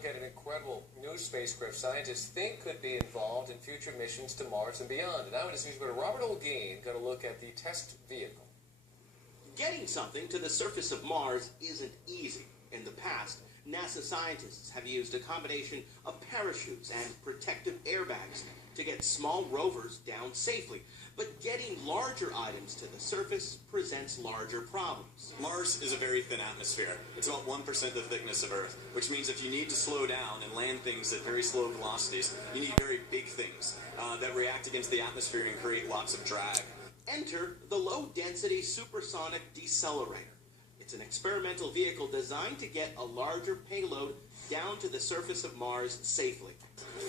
look at an incredible new spacecraft scientists think could be involved in future missions to Mars and beyond. And now, News reporter Robert Olguin going to look at the test vehicle. Getting something to the surface of Mars isn't easy. In the past, NASA scientists have used a combination of parachutes and protective airbags to get small rovers down safely. But getting larger items to the surface presents larger problems. Mars is a very thin atmosphere. It's about 1% the thickness of Earth, which means if you need to slow down and land things at very slow velocities, you need very big things that react against the atmosphere and create lots of drag. Enter the low-density Supersonic Decelerator. It's an experimental vehicle designed to get a larger payload down to the surface of Mars safely.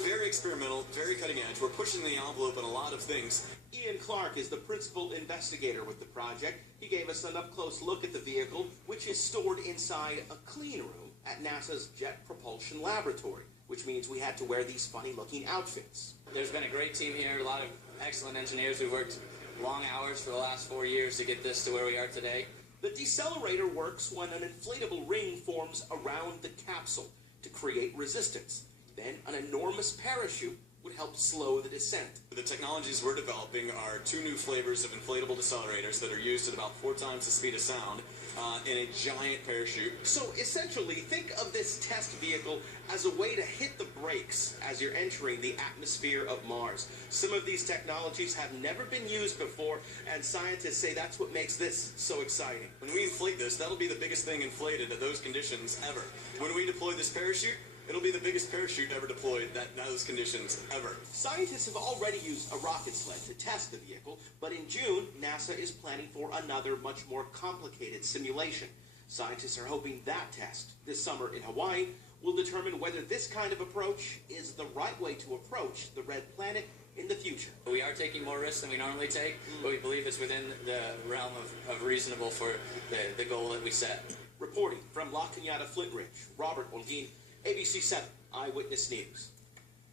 Very experimental, very cutting edge. We're pushing the envelope on a lot of things. Ian Clark is the principal investigator with the project. He gave us an up-close look at the vehicle, which is stored inside a clean room at NASA's Jet Propulsion Laboratory, which means we had to wear these funny-looking outfits. There's been a great team here, a lot of excellent engineers. We've worked long hours for the last 4 years to get this to where we are today. The decelerator works when an inflatable ring forms around the capsule to create resistance. Then an enormous parachute would help slow the descent. The technologies we're developing are 2 new flavors of inflatable decelerators that are used at about 4 times the speed of sound in a giant parachute. So essentially, think of this test vehicle as a way to hit the brakes as you're entering the atmosphere of Mars. Some of these technologies have never been used before, and scientists say that's what makes this so exciting. When we inflate this, that'll be the biggest thing inflated at those conditions ever. When we deploy this parachute, it'll be the biggest parachute ever deployed at those conditions ever. Scientists have already used a rocket sled to test the vehicle, but in June, NASA is planning for another much more complicated simulation. Scientists are hoping that test, this summer in Hawaii, will determine whether this kind of approach is the right way to approach the red planet in the future. We are taking more risks than we normally take, but we believe it's within the realm of reasonable for the goal that we set. Reporting from La Cañada Flint Ridge, Robert Olguin, ABC 7 Eyewitness News.